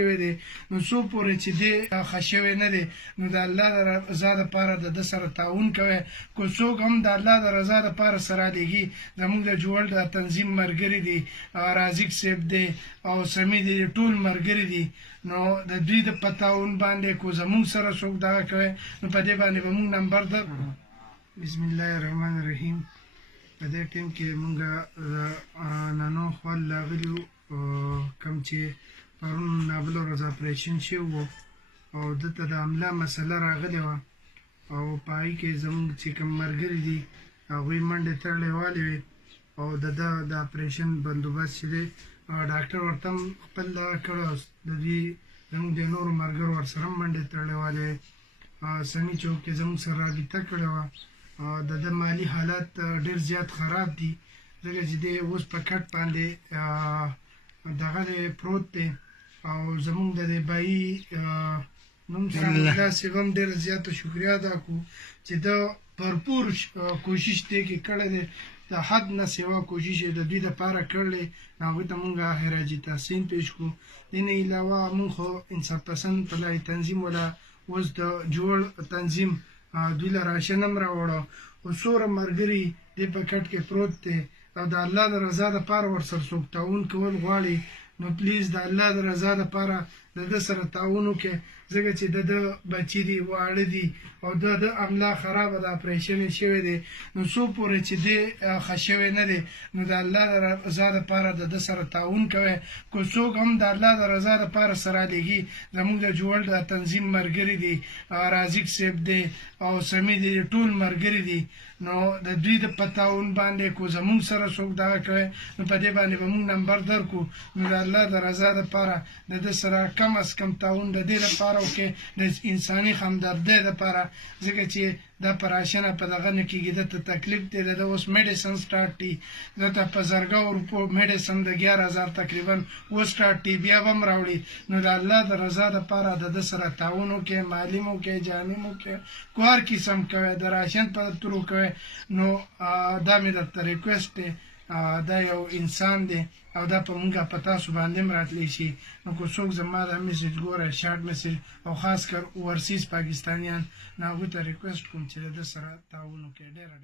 شوی دی نو څو پورې چې دی ښه شوی نه دی نو د الله د رضا دپاره د ده سره تعاون کوئ که څوک هم د الله د رضا دپاره سره لیږي زموږ د جوړ د تنظیم ملګري دي رازق صاحب دی او سمی دی ټول ملګري دي نو د دوی د په تعاون باندې کو زموږ سره څوک دغه کوئ نو په دې باندې به موږ نمبر د بسم الله الرحمن الرحیم په دې ټیم کې موږ نانو خوال راغلي کوم چې پرون نابله ورځ اپریشن شوی و او دلته د حمله مسله راغلې وه او په هغې کې زموږ چې کوم ملګري دي هغوی منډې تړلې والې وې او د ده د اپریشن بندوبست چې دی ډاکټر ورته هم خپل دغه کړی او د دوی زموږ د نورو ملګرو ورسره هم منډې تړلې والې وې سمي چوک کې زموږ سره رابطه کړې وه د ده مالي حالات ډېر زیات خراب دي ځکه چې دی اوس په کټ باندې دغه دی پروت دی او زمونږ د دې بایي نوم سامالله صاحب هم ډېره زیاته شکریه ادا کړو چې د بھرپور کوشش دی کې کړی دی د حد نه سوا کوشش یې د دوی دپاره کړلی هغوی ته مونږ خراج تحسین پیش کړو دې نه علاوه مونږ خو انصاف پسند طلایي تنظیم ولا اوس د جوړ تنظیم دوی له راشن هم راوړه خو څومره ملګري دې په کټ کې پروت دی او د الله د رضا دپاره ورسره څوک تعاون کول غواړي نو پلیز د الله د رضا دپاره د ده سره تعاون وکړئ ځکه چې د ده بچي دي واړه دي او د ده املا خرابه ده اپریشن یې شوی دی نو څو پورې چې دی ښه شوی نه دی نو د الله د رضا دپاره د ده سره تعاون کوئ که څوک هم د الله د رضا دپاره سره لیږي زموږ د جوړ د تنظیم ملګري دي رازق صاحب دی او سمی دی ټول ملګري دي نو د دوی د په تعاون باندې کو زموږ سره څوک دغه کوئ نو په دې باندې به موږ نمبر درکړو نو د الله د رضا دپاره د ده سره کم از کم تعاون د دې دپاره وکړئ د انساني همدردۍ دپاره ځکه چې دا په راشنه په دغه نه کېږي دته تکلیف دی د ده اوس میډیسن سټارټ دي دته په زرګو روپو میډیسن د 11,000 تقریبا اوس سټارټ دي بیا به هم راوړي نو د الله د رضا دپاره د ده سره تعاون وکړئ مالي مو وکړئ جامې مو وکړئ کو هر قسم کوئ د راشن په ترو کوئ نو دا مې درته ریکویسټ دی دا یو انسان دی او دا په مونږه په تاسو باندې هم راتلی شي نو که څوک زما دا میسج ګوره شارټ میسج او خاص کر اوورسیز پاکستانیان نو هغوی ته ریکویسټ کوم چې د ده سره تعاون وکړي ډېره